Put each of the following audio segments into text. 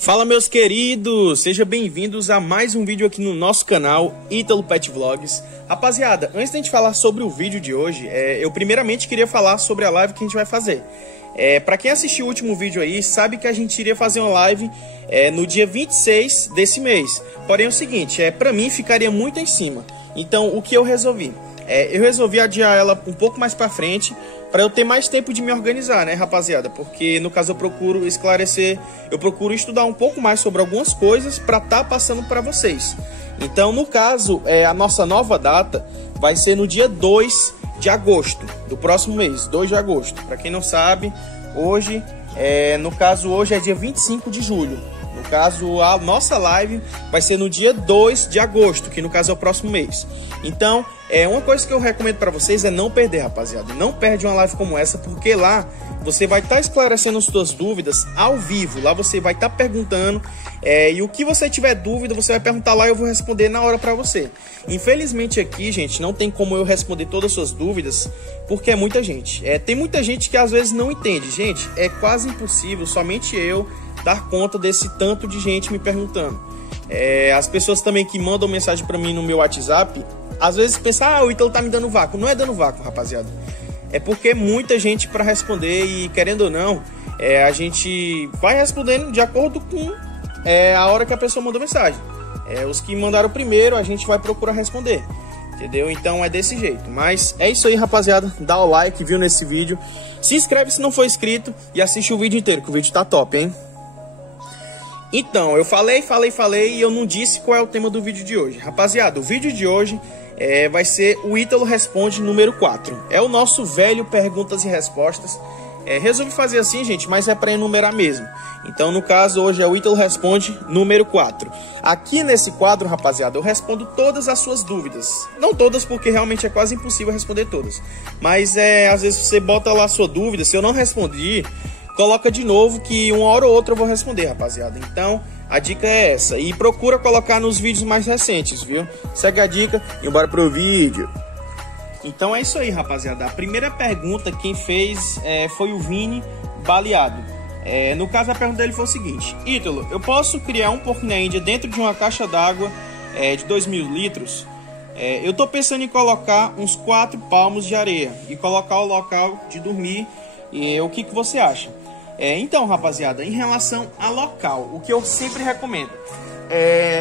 Fala, meus queridos, sejam bem-vindos a mais um vídeo aqui no nosso canal Ítalo Pet Vlogs. Rapaziada, antes de a gente falar sobre o vídeo de hoje, eu primeiramente queria falar sobre a live que a gente vai fazer. Pra quem assistiu o último vídeo aí, sabe que a gente iria fazer uma live no dia 26 desse mês. Porém é o seguinte, pra mim ficaria muito em cima. Então o que eu resolvi? Eu resolvi adiar ela um pouco mais pra frente, para eu ter mais tempo de me organizar, né, rapaziada? Porque no caso eu procuro esclarecer, eu procuro estudar um pouco mais sobre algumas coisas para estar passando para vocês. Então, no caso, a nossa nova data vai ser no dia 2 de agosto do próximo mês, 2 de agosto. Para quem não sabe, hoje, no caso, hoje é dia 25 de julho. No caso, a nossa live vai ser no dia 2 de agosto, que no caso é o próximo mês. Então, uma coisa que eu recomendo para vocês é não perder, rapaziada. Não perde uma live como essa, porque lá você vai estar esclarecendo as suas dúvidas ao vivo. Lá você vai estar perguntando, e o que você tiver dúvida, você vai perguntar lá e eu vou responder na hora para você. Infelizmente aqui, gente, não tem como eu responder todas as suas dúvidas, porque é muita gente. Tem muita gente que às vezes não entende. Gente, é quase impossível, somente eu dar conta desse tanto de gente me perguntando. As pessoas também que mandam mensagem para mim no meu WhatsApp, às vezes pensam, o Ítalo tá me dando vácuo. Não é dando vácuo, rapaziada. É porque é muita gente para responder e, querendo ou não, a gente vai respondendo de acordo com a hora que a pessoa mandou mensagem. Os que mandaram primeiro, a gente vai procurar responder. Entendeu? Então é desse jeito. Mas é isso aí, rapaziada. Dá o like, viu, nesse vídeo. Se inscreve se não for inscrito e assiste o vídeo inteiro, que o vídeo tá top, hein? Então, eu falei e eu não disse qual é o tema do vídeo de hoje. Rapaziada, o vídeo de hoje vai ser o Ítalo Responde número 4. É o nosso velho perguntas e respostas. Resolvi fazer assim, gente, mas é para enumerar mesmo. Então, no caso, hoje é o Ítalo Responde número 4. Aqui nesse quadro, rapaziada, eu respondo todas as suas dúvidas. Não todas, porque realmente é quase impossível responder todas. Mas, às vezes, você bota lá a sua dúvida. Se eu não respondi, coloca de novo que uma hora ou outra eu vou responder, rapaziada. Então, a dica é essa. E procura colocar nos vídeos mais recentes, viu? Segue a dica e bora pro vídeo. Então é isso aí, rapaziada. A primeira pergunta quem fez foi o Vini Baleado. No caso, a pergunta dele foi o seguinte: Ítalo, eu posso criar um porquinho da Índia dentro de uma caixa d'água de 2.000 litros? Eu tô pensando em colocar uns 4 palmos de areia e colocar o local de dormir. O que você acha? Então, rapaziada, em relação a local, o que eu sempre recomendo?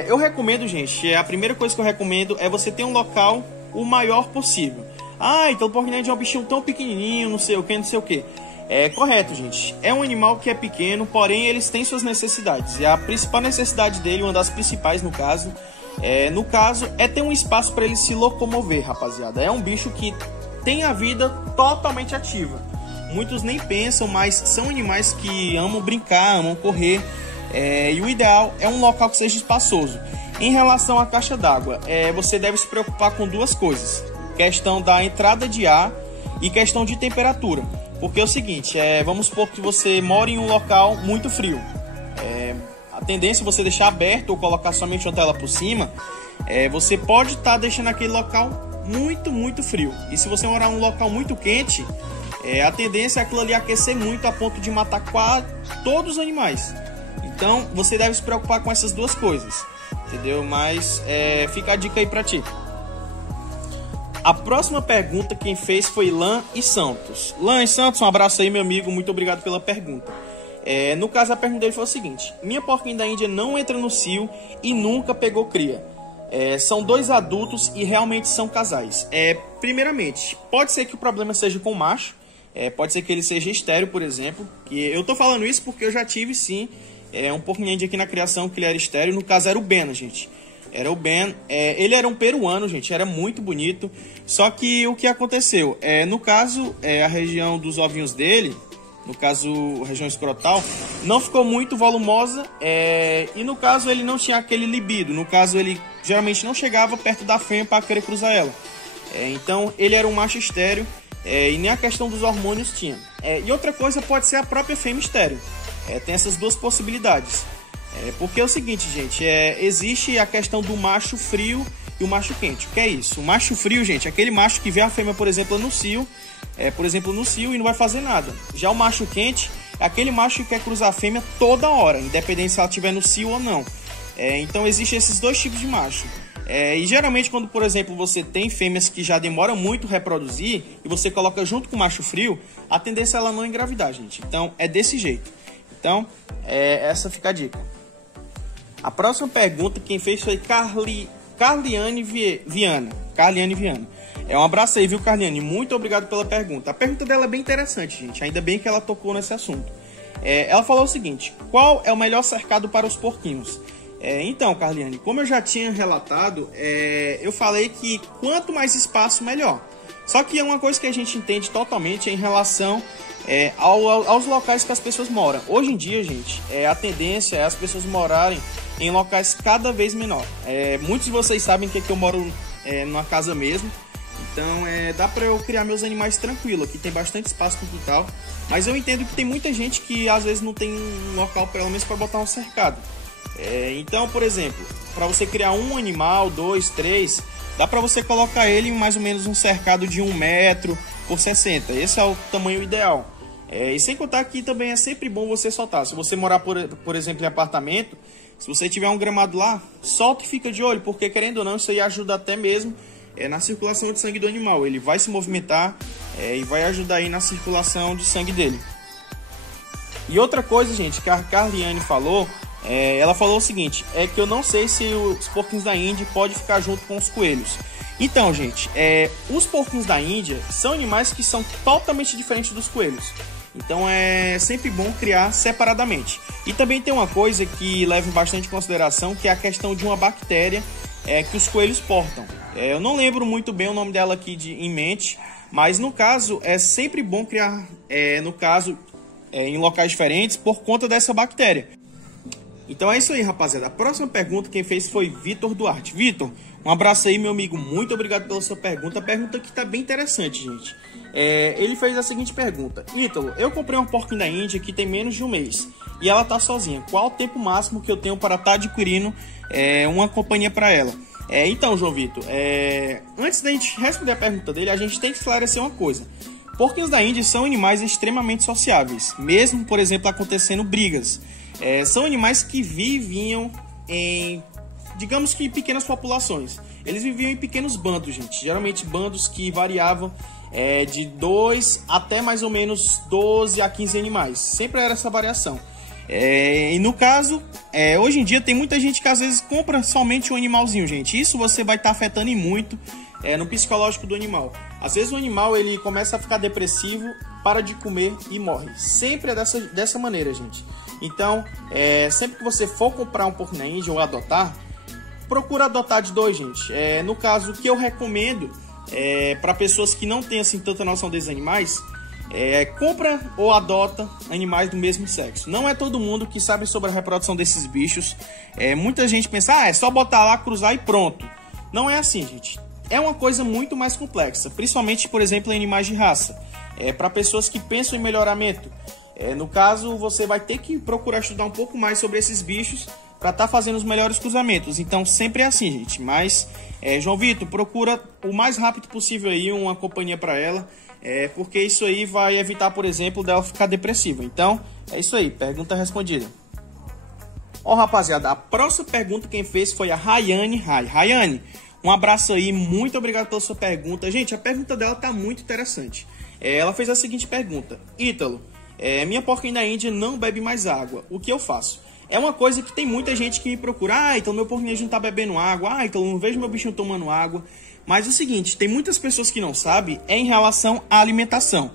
Eu recomendo, gente, a primeira coisa que eu recomendo é você ter um local o maior possível. Então o porquinho é um bichinho tão pequenininho, não sei o que, não sei o que. Correto, gente. É um animal que é pequeno, porém eles têm suas necessidades. E a principal necessidade dele, uma das principais no caso, é ter um espaço para ele se locomover, rapaziada. É um bicho que tem a vida totalmente ativa. Muitos nem pensam, mas são animais que amam brincar, amam correr. E o ideal é um local que seja espaçoso. Em relação à caixa d'água, você deve se preocupar com duas coisas: questão da entrada de ar e questão de temperatura. Porque é o seguinte, vamos supor que você mora em um local muito frio. A tendência é você deixar aberto ou colocar somente uma tela por cima. Você pode estar deixando aquele local muito, muito frio. E se você morar em um local muito quente, a tendência é aquilo ali aquecer muito a ponto de matar quase todos os animais. Então você deve se preocupar com essas duas coisas, entendeu? Mas fica a dica aí pra ti. A próxima pergunta quem fez foi Lan e Santos. Lan e Santos, um abraço aí, meu amigo, muito obrigado pela pergunta. No caso, a pergunta dele foi o seguinte: minha porquinha da Índia não entra no cio e nunca pegou cria. São 2 adultos e realmente são casais. Primeiramente, pode ser que o problema seja com o macho. Pode ser que ele seja estéril, por exemplo. E eu tô falando isso porque eu já tive, sim, um porquinho aqui na criação que ele era estéril. No caso era o Ben, gente. Era o Ben. Ele era um peruano, gente. Era muito bonito. Só que o que aconteceu? No caso, a região dos ovinhos dele, no caso, a região escrotal, não ficou muito volumosa. E no caso, ele não tinha aquele libido. No caso, ele geralmente não chegava perto da fêmea para querer cruzar ela. Então, ele era um macho estéril. E nem a questão dos hormônios tinha. E outra coisa pode ser a própria fêmea estéril. Tem essas duas possibilidades. Porque é o seguinte, gente, existe a questão do macho frio e o macho quente. O que é isso? O macho frio, gente, é aquele macho que vê a fêmea, por exemplo, no cio, e não vai fazer nada. Já o macho quente aquele macho que quer cruzar a fêmea toda hora, independente se ela estiver no cio ou não. Então existem esses dois tipos de macho. E geralmente quando, por exemplo, você tem fêmeas que já demoram muito a reproduzir e você coloca junto com o macho frio, a tendência é ela não engravidar, gente. Então é desse jeito. Então essa fica a dica. A próxima pergunta quem fez foi Carliane Viana. Um abraço aí, viu, Carliane? Muito obrigado pela pergunta. A pergunta dela é bem interessante, gente. Ainda bem que ela tocou nesse assunto. Ela falou o seguinte: qual é o melhor cercado para os porquinhos? Então, Carliane, como eu já tinha relatado, eu falei que quanto mais espaço, melhor. Só que é uma coisa que a gente entende totalmente em relação aos locais que as pessoas moram. Hoje em dia, gente, a tendência é as pessoas morarem em locais cada vez menor. Muitos de vocês sabem que eu moro numa casa mesmo. Então dá pra eu criar meus animais tranquilo. Aqui tem bastante espaço no quintal. Mas eu entendo que tem muita gente que às vezes não tem um local pelo menos para botar um cercado. Então, por exemplo, para você criar um animal, 2, 3, dá para você colocar ele em mais ou menos um cercado de 1 metro por 60. Esse é o tamanho ideal. E sem contar que também é sempre bom você soltar. Se você morar, por exemplo, em apartamento, se você tiver um gramado lá, solta e fica de olho, porque querendo ou não, isso aí ajuda até mesmo na circulação de sangue do animal. Ele vai se movimentar e vai ajudar aí na circulação de sangue dele. E outra coisa, gente, que a Carliane falou, ela falou o seguinte: que eu não sei se os porquinhos da Índia podem ficar junto com os coelhos. Então, gente, os porquinhos da Índia são animais que são totalmente diferentes dos coelhos. Então é sempre bom criar separadamente. E também tem uma coisa que leva bastante em consideração, que é a questão de uma bactéria que os coelhos portam. Eu não lembro muito bem o nome dela aqui em mente, mas no caso é sempre bom criar em locais diferentes por conta dessa bactéria. Então é isso aí, rapaziada. A próxima pergunta quem fez foi Vitor Duarte. Vitor, um abraço aí, meu amigo. Muito obrigado pela sua pergunta. A pergunta que tá bem interessante, gente. Ele fez a seguinte pergunta: Ítalo, eu comprei um porquinho da Índia que tem menos de 1 mês e ela tá sozinha. Qual o tempo máximo que eu tenho para estar adquirindo uma companhia para ela? Então, João Vitor, antes da gente responder a pergunta dele, a gente tem que esclarecer uma coisa. Porquinhos da Índia são animais extremamente sociáveis, mesmo, por exemplo, acontecendo brigas. São animais que viviam em, digamos que, pequenas populações. Eles viviam em pequenos bandos, gente. Geralmente bandos que variavam de 2 até mais ou menos 12 a 15 animais. Sempre era essa variação. E no caso, hoje em dia tem muita gente que às vezes compra somente um animalzinho, gente. Isso você vai estar afetando muito no psicológico do animal. Às vezes o animal ele começa a ficar depressivo, para de comer e morre. Sempre é dessa maneira, gente. Então, sempre que você for comprar um porquinho da Índia ou adotar, procura adotar de 2, gente. No caso, o que eu recomendo para pessoas que não têm assim tanta noção desses animais, compra ou adota animais do mesmo sexo. Não é todo mundo que sabe sobre a reprodução desses bichos. Muita gente pensa, é só botar lá, cruzar e pronto. Não é assim, gente. É uma coisa muito mais complexa, principalmente, por exemplo, em animais de raça. Para pessoas que pensam em melhoramento. No caso, você vai ter que procurar estudar um pouco mais sobre esses bichos para estar fazendo os melhores cruzamentos. Então, sempre é assim, gente. Mas, João Vitor, procura o mais rápido possível aí uma companhia para ela, porque isso aí vai evitar, por exemplo, dela ficar depressiva. Então, é isso aí. Pergunta respondida. Rapaziada, a próxima pergunta quem fez foi a Rayane. Rayane, um abraço aí. Muito obrigado pela sua pergunta. Gente, a pergunta dela tá muito interessante. Ela fez a seguinte pergunta: Ítalo, minha porquinha da Índia não bebe mais água. O que eu faço? É uma coisa que tem muita gente que me procura. Então meu porquinho não tá bebendo água. Então não vejo meu bichinho tomando água. Mas é o seguinte, tem muitas pessoas que não sabem em relação à alimentação.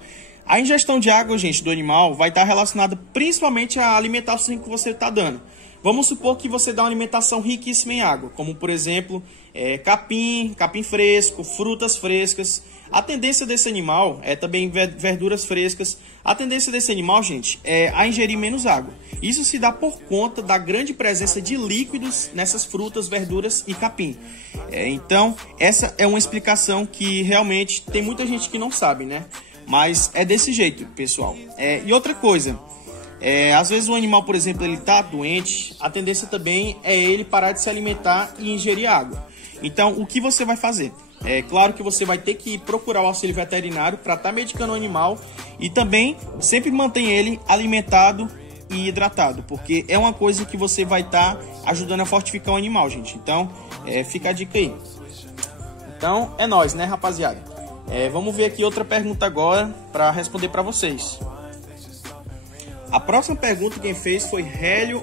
A ingestão de água, gente, do animal vai estar relacionada principalmente à alimentação que você está dando. Vamos supor que você dá uma alimentação riquíssima em água, como por exemplo, capim fresco, frutas frescas. A tendência desse animal também verduras frescas. A tendência desse animal, gente, é a ingerir menos água. Isso se dá por conta da grande presença de líquidos nessas frutas, verduras e capim. Então, essa é uma explicação que realmente tem muita gente que não sabe, né? Mas é desse jeito, pessoal. E outra coisa, às vezes o animal, por exemplo, ele tá doente, a tendência também é ele parar de se alimentar e ingerir água. Então, o que você vai fazer? É claro que você vai ter que procurar o auxílio veterinário para estar medicando o animal e também sempre mantém ele alimentado e hidratado, porque é uma coisa que você vai estar ajudando a fortificar o animal, gente. Então, fica a dica aí. Então, é nóis, né, rapaziada? Vamos ver aqui outra pergunta agora para responder para vocês. A próxima pergunta quem fez foi Hélio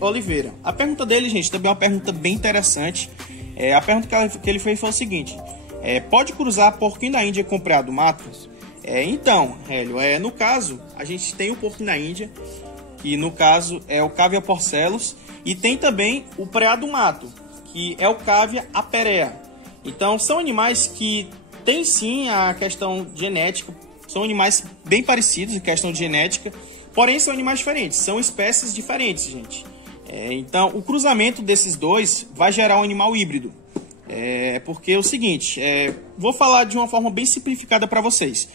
Oliveira. A pergunta dele, gente, também é uma pergunta bem interessante. A pergunta que ele fez foi o seguinte: pode cruzar porquinho da Índia com preá do mato? Então, Hélio, no caso, a gente tem o porquinho da Índia, que no caso é o Cavia porcellus, e tem também o preá do mato, que é o Cavia aperea. Então, são animais que têm sim a questão genética, são animais bem parecidos em questão de genética, porém são animais diferentes, são espécies diferentes, gente. Então, o cruzamento desses dois vai gerar um animal híbrido. Porque é o seguinte, vou falar de uma forma bem simplificada para vocês.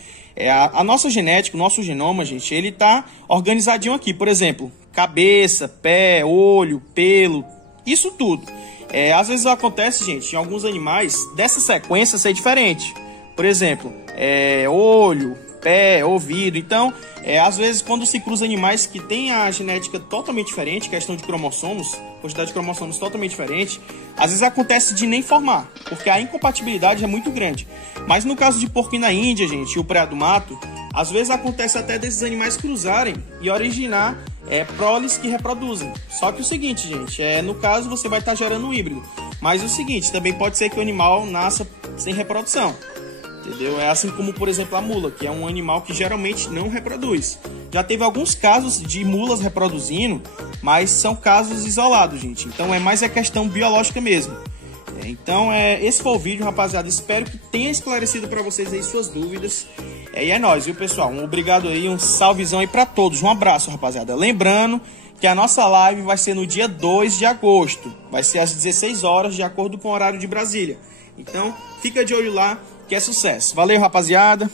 A nossa genética, o nosso genoma, gente, ele tá organizadinho aqui. Por exemplo, cabeça, pé, olho, pelo, isso tudo. Às vezes acontece, gente, em alguns animais, dessa sequência ser diferente. Por exemplo, olho, pé, ouvido. Então, às vezes, quando se cruza animais que têm a genética totalmente diferente, questão de cromossomos, quantidade de cromossomos totalmente diferente, às vezes acontece de nem formar, porque a incompatibilidade é muito grande. Mas no caso de porquinho da Índia, gente, e o preá do mato, às vezes acontece até desses animais cruzarem e originar proles que reproduzem. Só que o seguinte, gente, no caso você vai estar gerando um híbrido. Mas o seguinte, também pode ser que o animal nasça sem reprodução. Entendeu? É assim como, por exemplo, a mula, que é um animal que geralmente não reproduz. Já teve alguns casos de mulas reproduzindo, mas são casos isolados, gente. Então é mais a questão biológica mesmo. Então esse foi o vídeo, rapaziada. Espero que tenha esclarecido para vocês aí suas dúvidas. E é nóis, viu, pessoal? Um obrigado aí, um salvezão aí para todos. Um abraço, rapaziada. Lembrando que a nossa live vai ser no dia 2 de agosto. Vai ser às 16 horas, de acordo com o horário de Brasília. Então, fica de olho lá, que é sucesso. Valeu, rapaziada.